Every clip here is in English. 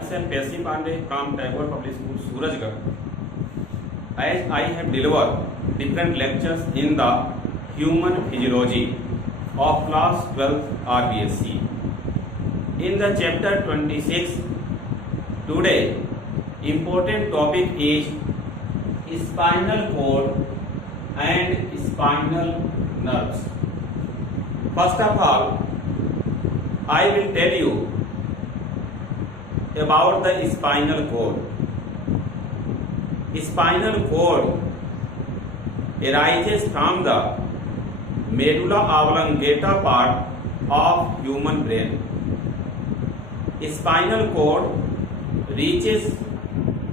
Myself Percy Pandey from Tagore Public School, Surajgarh. As I have delivered different lectures in the human physiology of class 12 RBSc. In the chapter 26, today important topic is spinal cord and spinal nerves. First of all, I will tell you about the spinal cord. Spinal cord arises from the medulla oblongata part of human brain. Spinal cord reaches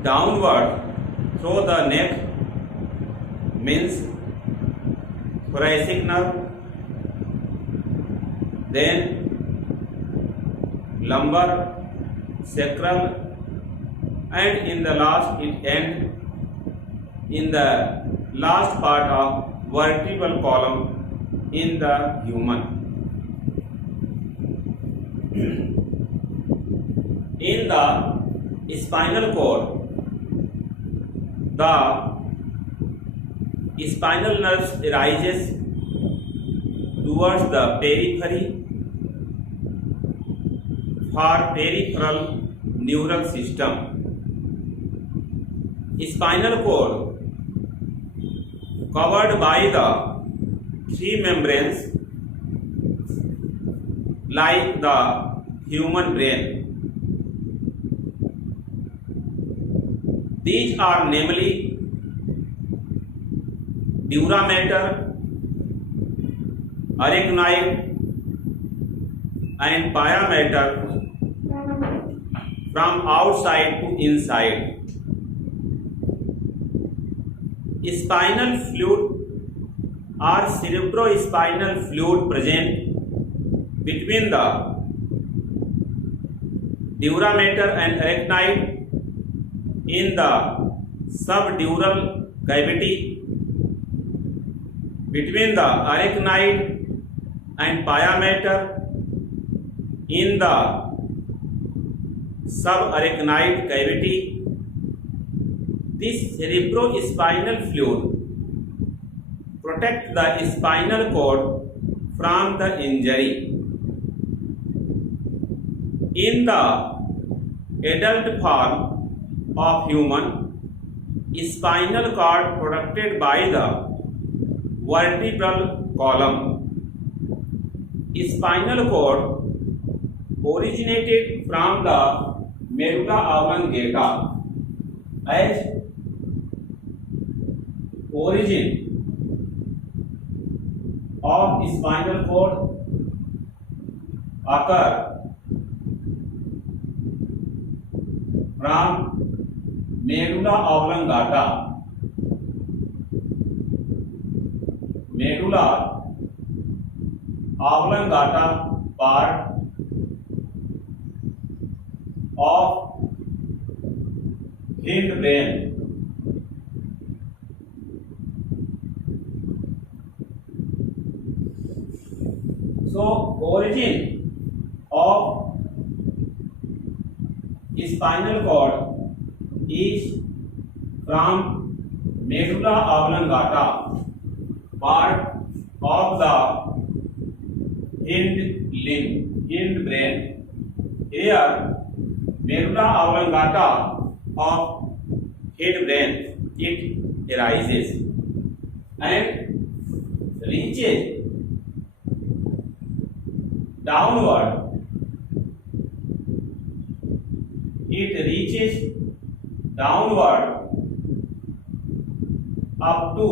downward through the neck, means thoracic nerve, then lumbar, sacral, and in the last it ends in the last part of vertebral column in the human. In the spinal cord, the spinal nerves arises towards the periphery for peripheral neural system. Spinal cord covered by the three membranes like the human brain. These are namely dura mater, arachnoid, and pia mater from outside to inside. Spinal fluid or cerebrospinal fluid present between the dura mater and arachnoid in the subdural cavity, between the arachnoid and pia mater in the subarachnoid cavity. This cerebrospinal fluid protects the spinal cord from the injury. In the adult form of human, spinal cord protected by the vertebral column. Spinal cord originated from the medulla oblongata. As origin of spinal cord occur from medulla oblongata. Medulla oblongata part of hindbrain. So, origin of spinal cord is from medulla oblongata part of the hindbrain. Here, medulla oblongata of hindbrain, it arises and reaches downward. It reaches downward up to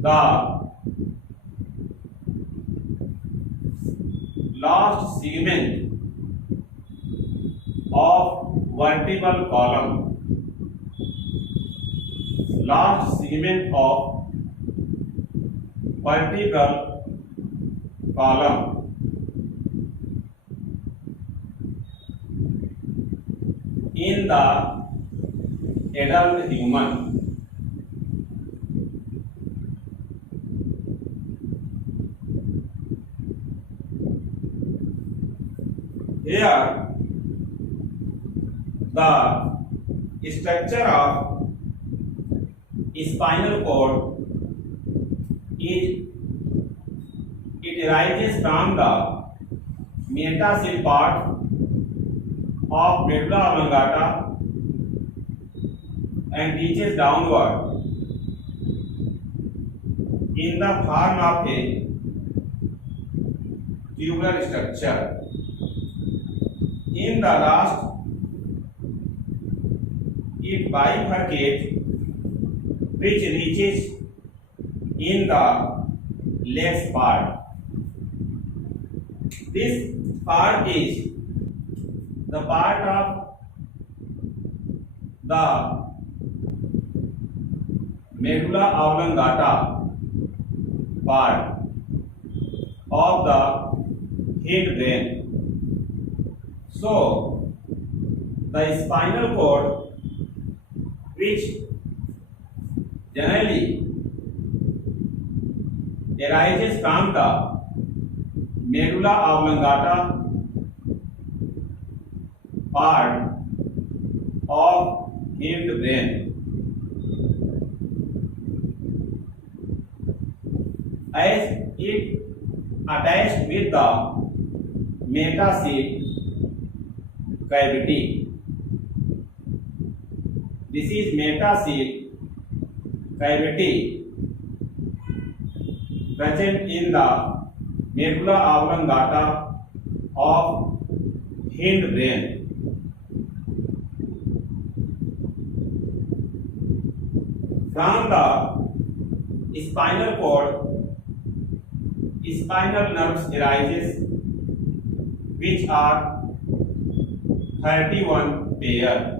the last segment of vertebral column. Last segment of vertebral column. In the adult human. Here The structure of spinal cord is it arises from the metatarsal part of medulla oblongata and reaches downward in the form of a tubular structure. In the last, it bifurcates, which reaches in the legs part. This part is the part of the medulla oblongata part of the hindbrain. So, the spinal cord, which generally arises from the medulla oblongata part of hindbrain, as it attached with the metatarsal cavity. This is metatarsal cavity present in the medulla oblongata of hindbrain. From the spinal cord, spinal nerves arises, which are 31 pair.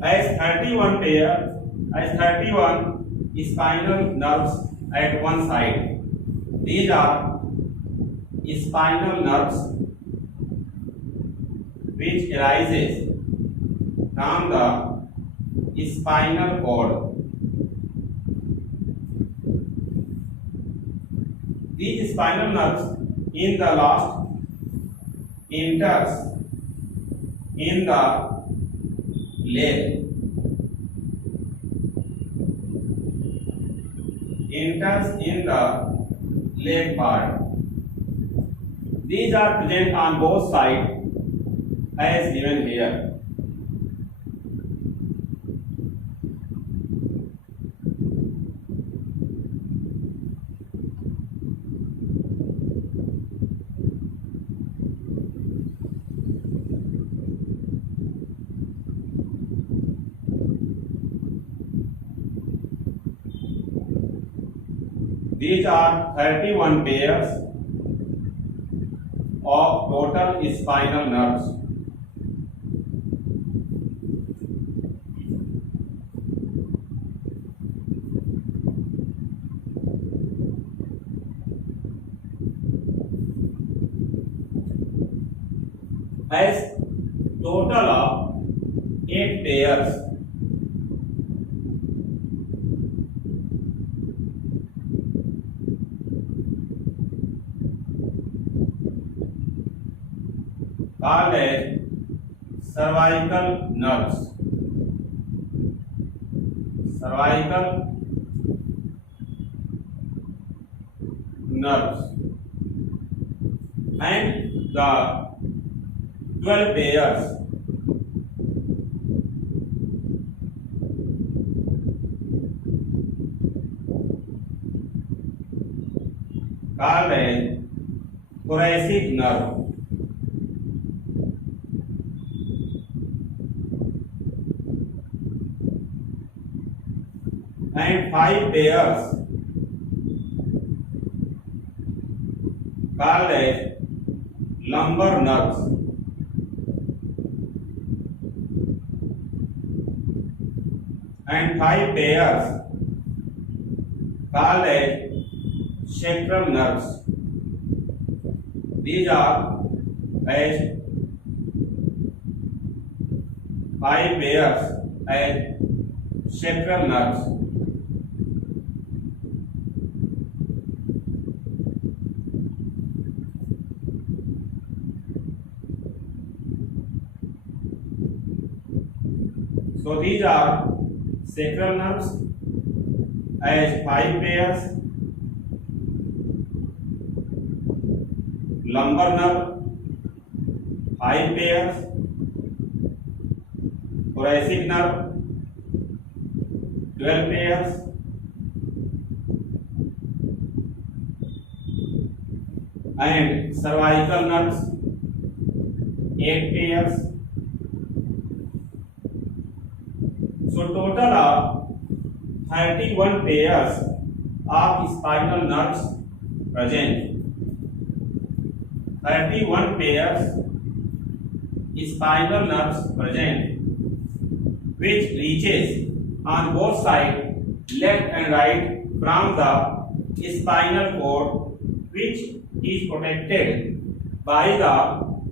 As 31 spinal nerves at one side. These are spinal nerves which arises from the spinal cord. These spinal nerves in the last enters in the leg. Enters in the leg part. These are present on both sides as given here. These are 31 pairs of total spinal nerves. As total of 8 pairs. Called as cervical nerves. Cervical nerves. And the 12 pairs called as thoracic nerve. and 5 pairs called as lumbar nerves. And 5 pairs called as sacral nerves. These are as 5 pairs as sacral nerves. So these are sacral nerves as 5 pairs, lumbar nerve 5 pairs, thoracic nerve 12 pairs, and cervical nerves 8 pairs. So total of 31 pairs of spinal nerves present. 31 pairs spinal nerves present, which reaches on both sides, left and right, from the spinal cord, which is protected by the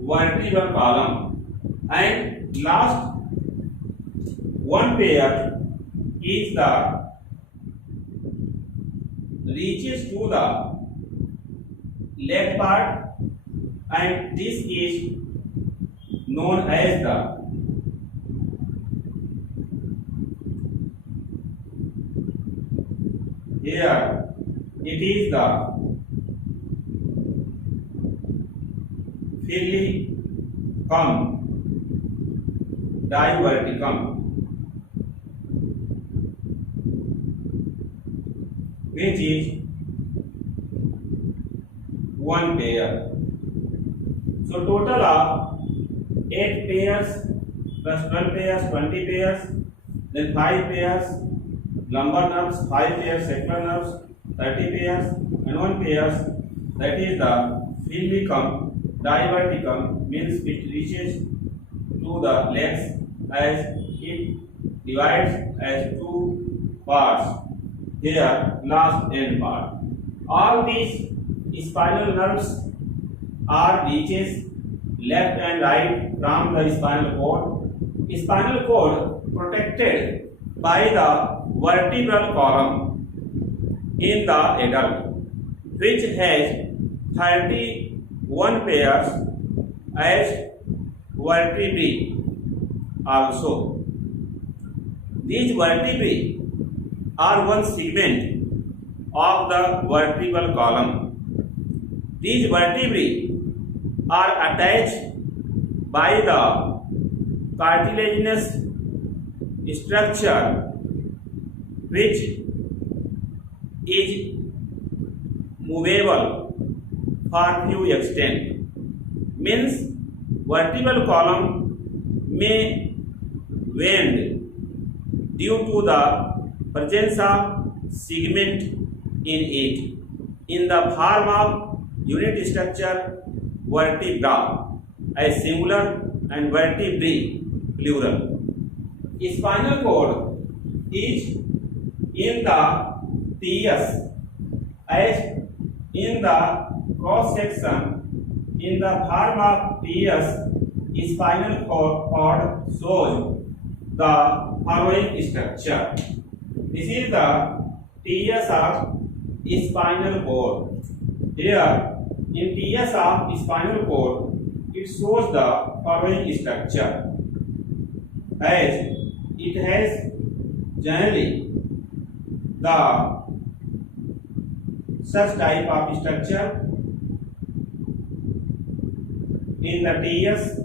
vertebral column. And last one pair is the reaches to the leg part, and this is known as the here it is the fillicum diverticum, which is one pair. So total of 8 pairs plus 12 pairs, 20 pairs, then 5 pairs lumbar nerves, 5 pairs sacral nerves, 30 pairs, and 1 pairs, that is the fillicum diverticum, means it reaches to the legs as it divides as 2 parts. Here last end part. All these spinal nerves are reaches left and right from the spinal cord. Spinal cord protected by the vertebral column in the adult, which has 31 pairs as vertebrae also. These vertebrae are one segment of the vertebral column. These vertebrae are attached by the cartilaginous structure, which is movable for few extent. Means vertebral column may bend due to the presence of segment in it in the form of unit structure vertebra as singular and vertebrae plural. Spinal cord is in the TS as in the cross section in the form of TS. Spinal cord shows the following structure. This is the TS of spinal cord. Here in TS of spinal cord, it shows the following structure, as it has generally the such type of structure in the TS.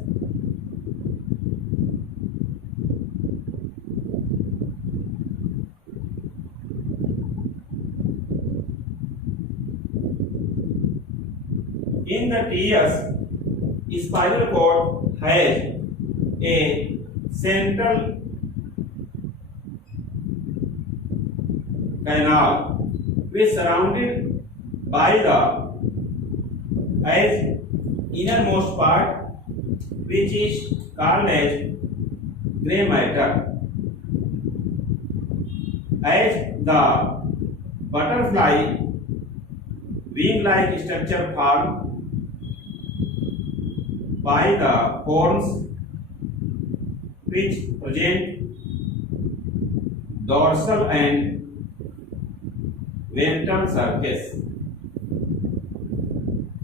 In the TS, spinal cord has a central canal which surrounded by the as innermost part, which is called as gray matter. As the butterfly wing-like structure formed by the horns, which present dorsal and ventral surface.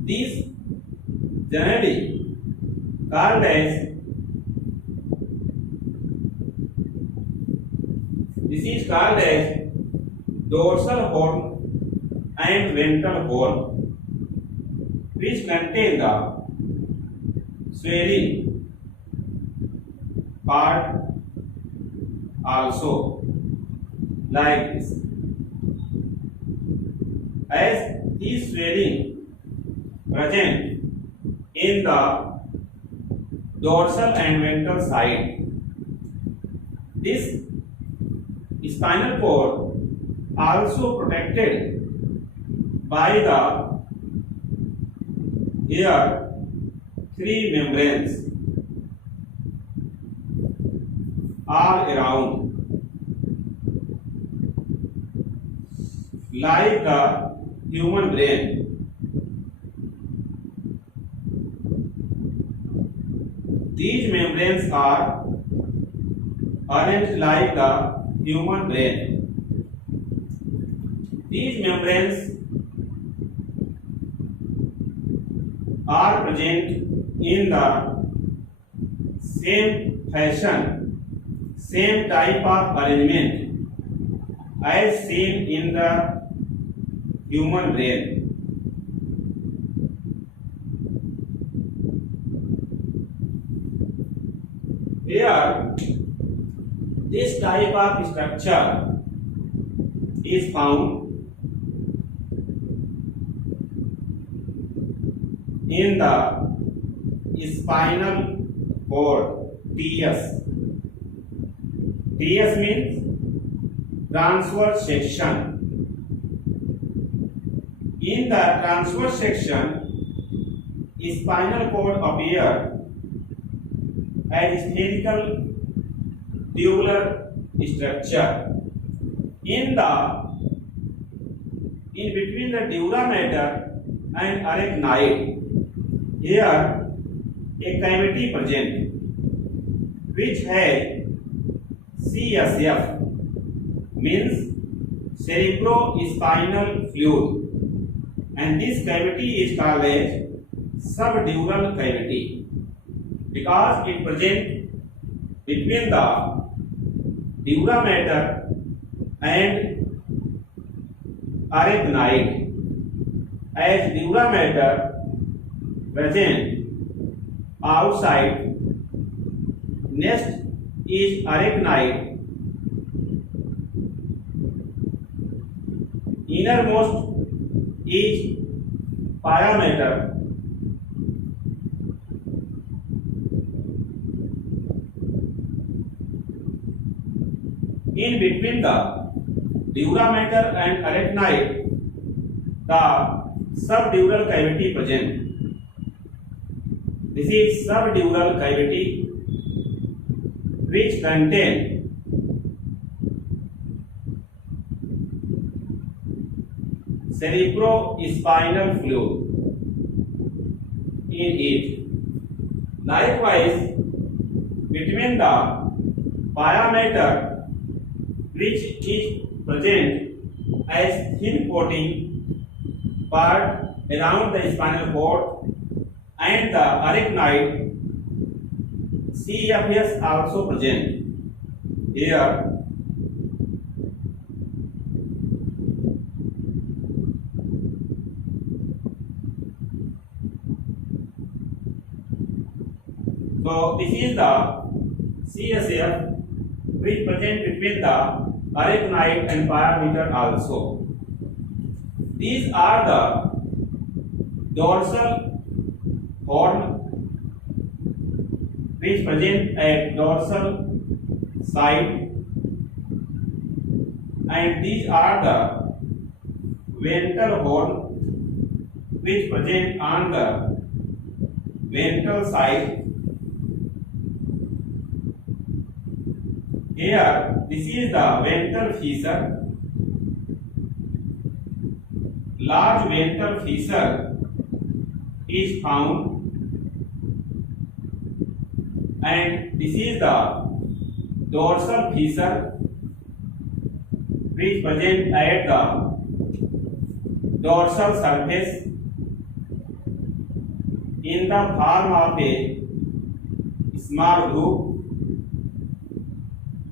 These generally called as dorsal horn and ventral horn, which contain the swelling part also, like this. As these swelling present in the dorsal and ventral side, this spinal cord also protected by the here three membranes all around, like the human brain. These membranes are arranged like the human brain. These membranes are present in the same fashion, same type of arrangement as seen in the human brain. Here, this type of structure is found in the spinal cord, TS. TS means transverse section. In the transverse section, spinal cord appears as spherical tubular structure. In between the dura mater and arachnoid, here a cavity present which has CSF, means cerebrospinal fluid, and this cavity is called as subdural cavity because it present between the dura mater and arachnoid, as dura mater present outside, next is arachnoid, innermost is pia mater, in between the dura mater and arachnoid, the subdural cavity present. This is subdural cavity which contain cerebrospinal fluid in it. Likewise, between the pia mater, which is present as thin coating part around the spinal cord, and the arachnoid, CFS also present here. So this is the CSF which present between the arachnoid and pia mater also. These are the dorsal horn which present at dorsal side, and these are the ventral horn which present on the ventral side. Here, this is the ventral fissure. Large ventral fissure is found, and this is the dorsal fissure which present at the dorsal surface in the form of a small groove.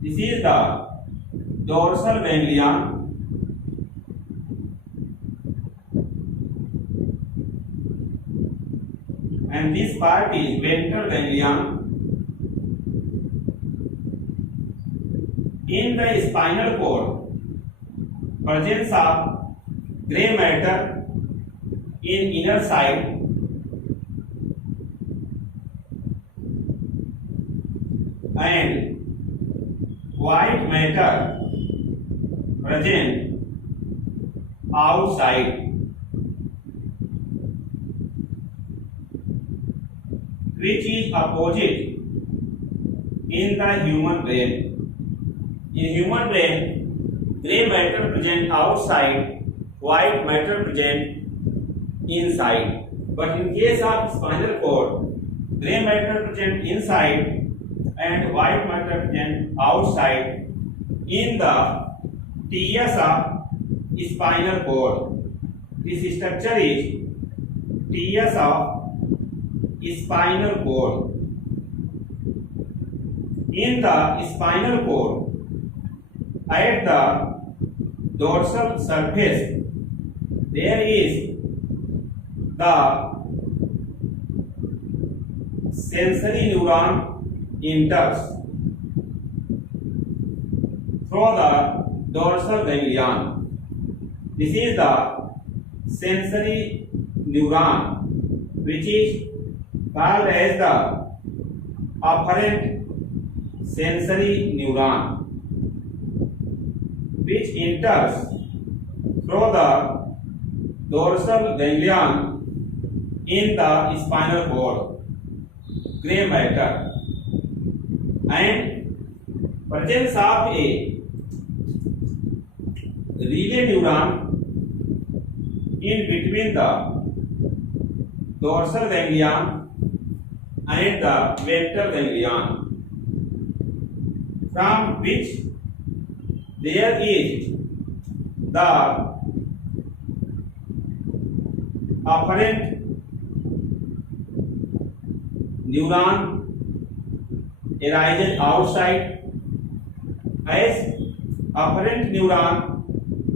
This is the dorsal ganglion. And this part is ventral ganglion. In the spinal cord, presence of gray matter in inner side and white matter present outside, which is opposite in the human brain. In human brain, gray matter present outside, white matter present inside. But in case of spinal cord, gray matter present inside and white matter present outside in the TS of spinal cord. This structure is TS of spinal cord. In the spinal cord, at the dorsal surface, there is the sensory neuron enters through the dorsal ganglion. This is the sensory neuron, which is called as the afferent sensory neuron, which enters through the dorsal ganglion in the spinal cord, gray matter, and presence of a relay neuron in between the dorsal ganglion and the ventral ganglion, from which there is the afferent neuron arises outside, as afferent neuron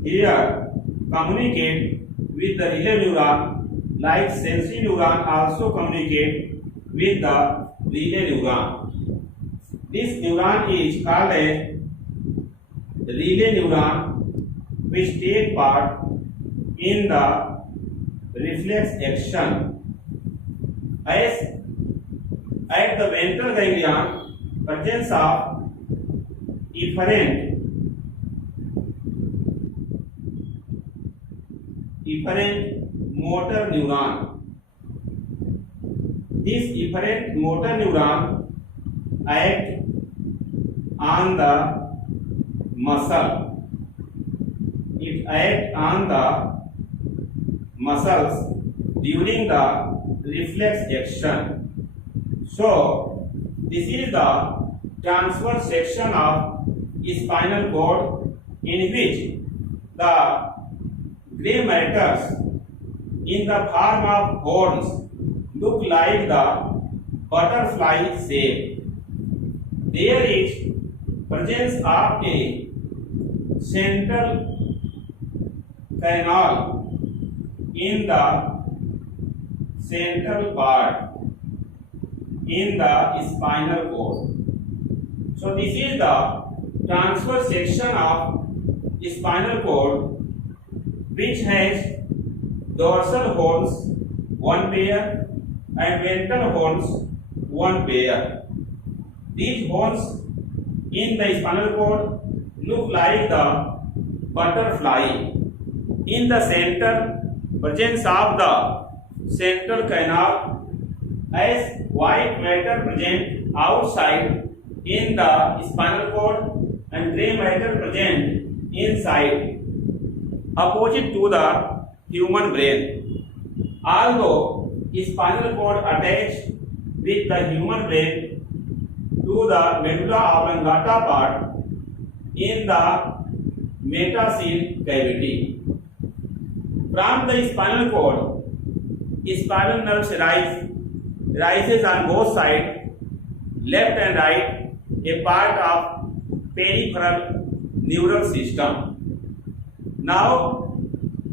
here communicate with the relay neuron, like sensory neuron also communicate with the relay neuron. This neuron is called as relay neuron, which take part in the reflex action, as at the ventral ganglion presence of efferent motor neuron. This efferent motor neuron act on the muscle. It acts on the muscles during the reflex action. So, this is the transverse section of spinal cord, in which the gray matters in the form of horns look like the butterfly shape. There is presence of a central canal in the central part in the spinal cord. So this is the transverse section of spinal cord, which has dorsal horns one pair and ventral horns one pair. These horns in the spinal cord look like the butterfly. In the center, presence of the central canal, as white matter present outside in the spinal cord and gray matter present inside, opposite to the human brain. Although spinal cord attached with the human brain to the medulla oblongata part in the metacele cavity. From the spinal cord, spinal nerves rises on both sides, left and right, a part of peripheral neural system. Now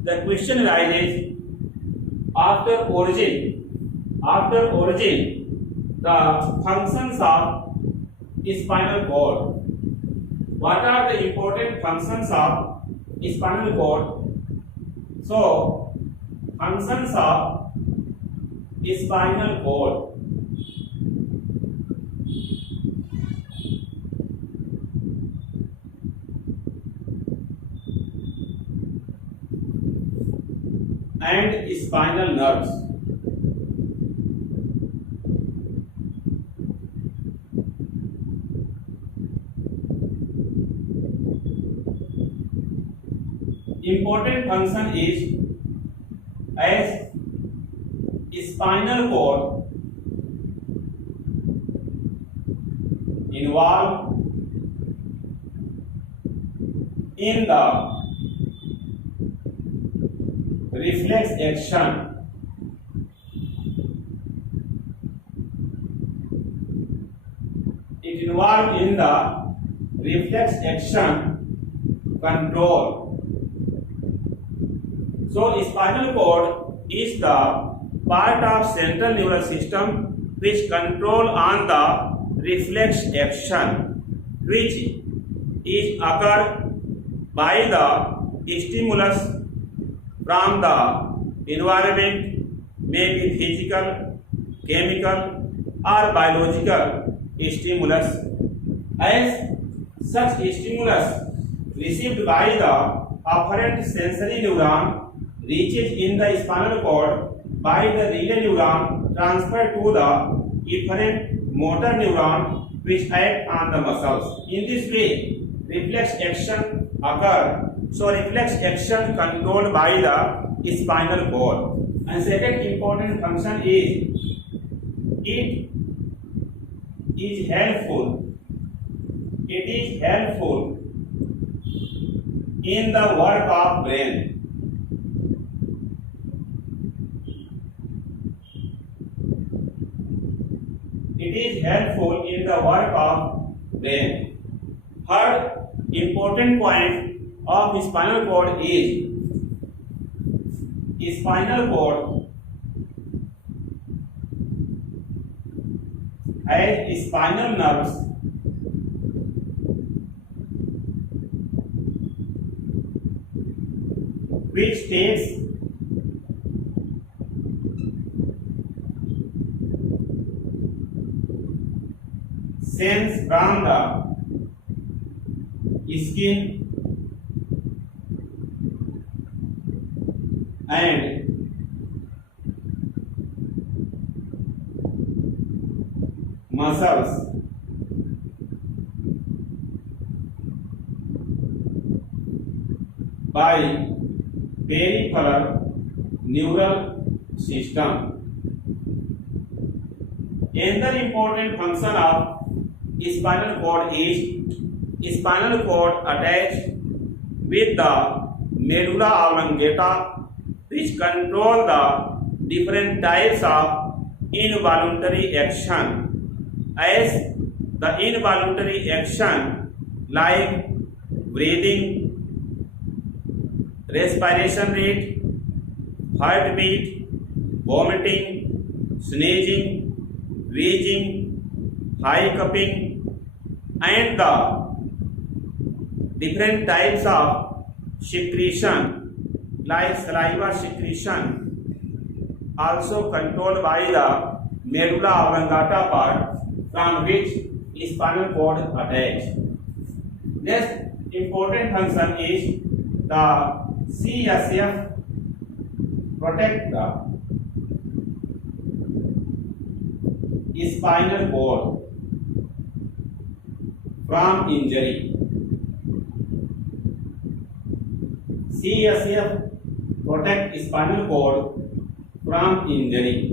the question arises, after origin, the functions of spinal cord. What are the important functions of spinal cord? So, functions of spinal cord. And spinal nerves. Important function is, as spinal cord involved in the reflex action control. So spinal cord is the part of central neural system which control on the reflex action which is occurred by the stimulus from the environment, may be physical, chemical or biological stimulus. As such stimulus received by the afferent sensory neuron reaches in the spinal cord by the relay neuron transferred to the efferent motor neuron which act on the muscles. In this way, reflex action occur. So reflex action controlled by the spinal cord. And second important function is, it is helpful in the work of brain. It is helpful in the work of brain. Third important point of spinal cord is, spinal cord has spinal nerves which takes sense from the skin and muscles by peripheral neural system. Another important function of spinal cord is, spinal cord attached with the medulla oblongata which control the different types of involuntary action. As the involuntary action like breathing, respiration rate, heartbeat, vomiting, sneezing, wheezing, hiccuping, and the different types of secretion like saliva secretion also controlled by the medulla oblongata part from which spinal cord attached. Next important function is the CSF protect the spinal cord from injury. CSF protect spinal cord from injury.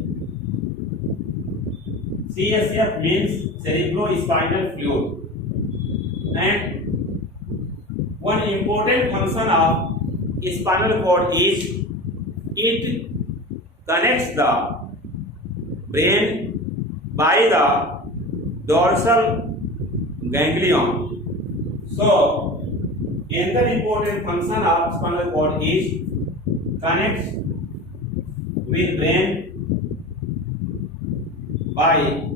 CSF means cerebrospinal fluid, and one important function of spinal cord is it connects the brain by the dorsal ganglion. So, another important function of spinal cord is connects with brain by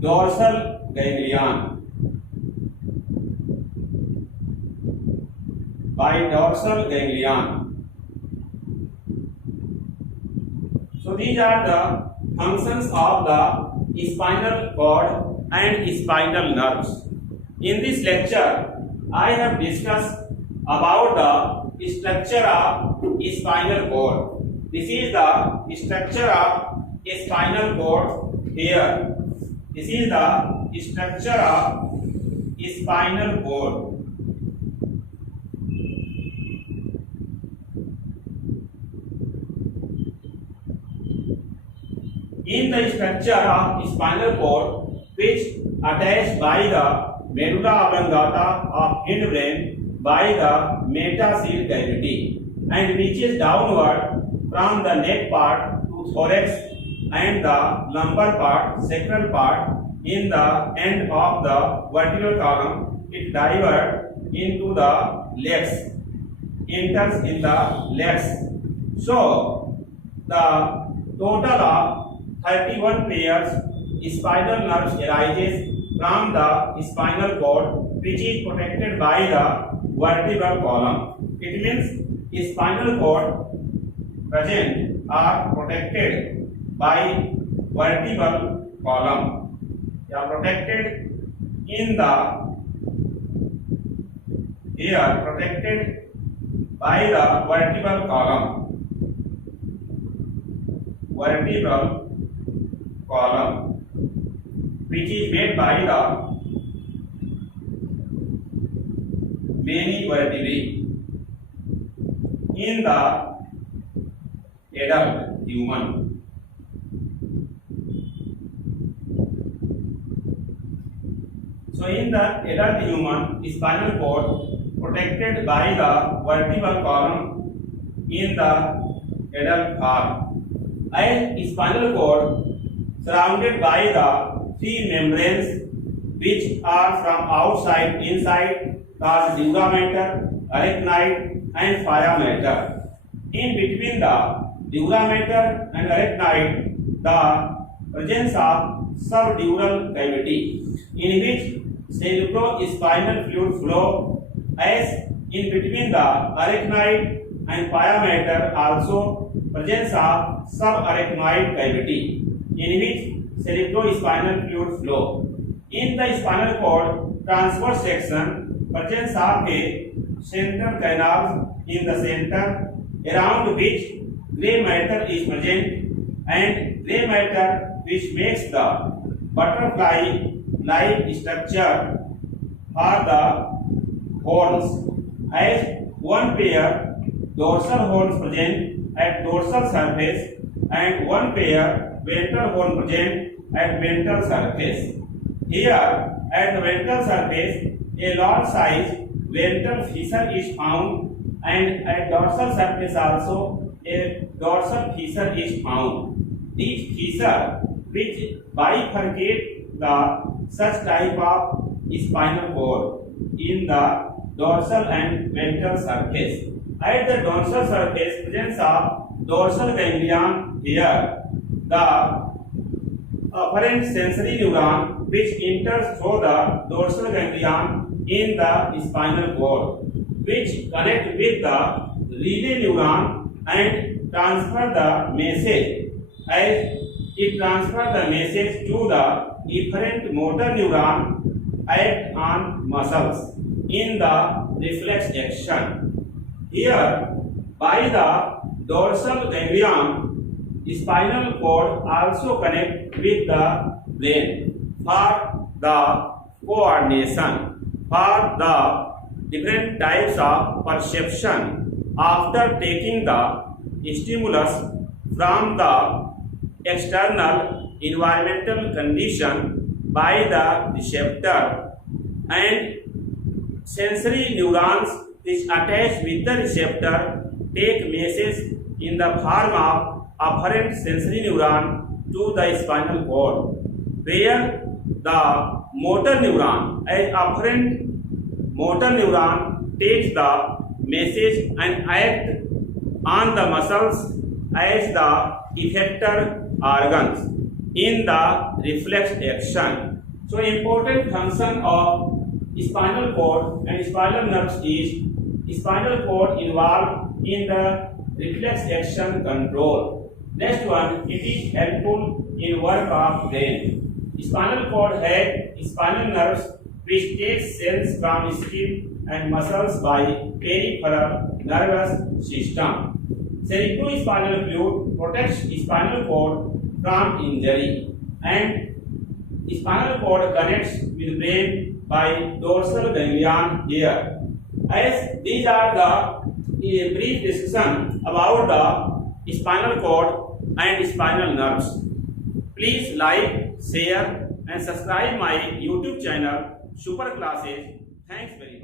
dorsal ganglion. By dorsal ganglion. So these are the functions of the spinal cord and spinal nerves. In this lecture, I have discussed about the structure of spinal cord. This is the structure of spinal cord here. This is the structure of spinal cord. In the structure of spinal cord, which attached by the medulla oblongata of hindbrain by the metatarsal cavity and reaches downward from the neck part to thorax and the lumbar part, sacral part. In the end of the vertebral column, it diverges into the legs, enters in the legs. So the total of 31 pairs spinal nerves arises from the spinal cord, which is protected by the vertebral column. It means spinal cord present are protected by vertebral column. They are protected in the protected by the vertebral column. Vertebral column, which is made by the many vertebrae in the adult human. So in the adult human, spinal cord protected by the vertebral column in the adult form, and spinal cord surrounded by the three membranes which are from outside inside called dura mater, arachnoid and pia mater. In between the dura mater and arachnoid, the presence of subdural cavity in which cerebrospinal fluid flow, as in between the arachnoid and pia mater also presence of subarachnoid cavity in which cerebrospinal fluid flow. In the spinal cord transverse section, presence of a central canal in the center around which gray matter is present, and gray matter which makes the butterfly-like structure for the horns, as one pair dorsal horns present at dorsal surface and one pair ventral horn present at ventral surface. Here at the ventral surface, a large size ventral fissure is found, and at dorsal surface also a dorsal fissure is found. These fissures which bifurcate the such type of spinal cord in the dorsal and ventral surface. At the dorsal surface, presence of dorsal ganglion here. The afferent sensory neuron which enters through the dorsal ganglion in the spinal cord, which connect with the relay neuron and transfer the message, as it transfer the message to the efferent motor neuron, act on muscles. in the reflex action. Here, by the dorsal ganglion, spinal cord also connect with the brain for the coordination, for the different types of perception after taking the stimulus from the external environmental condition by the receptor, and sensory neurons which attach with the receptor take message in the form of afferent sensory neuron to the spinal cord, where the motor neuron as afferent motor neuron takes the message and act on the muscles as the effector organs in the reflex action. So important function of spinal cord and spinal nerves is spinal cord involved in the reflex action control. Next one, it is helpful in work of brain. Spinal cord has spinal nerves which takes sense from skin and muscles by peripheral nervous system. Cerebrospinal fluid protects spinal cord from injury, and spinal cord connects with brain by dorsal ganglion here. As these are the brief discussion about the spinal cord and spinal nerves. Please like, share and subscribe my YouTube channel Super Classes. Thanks very much.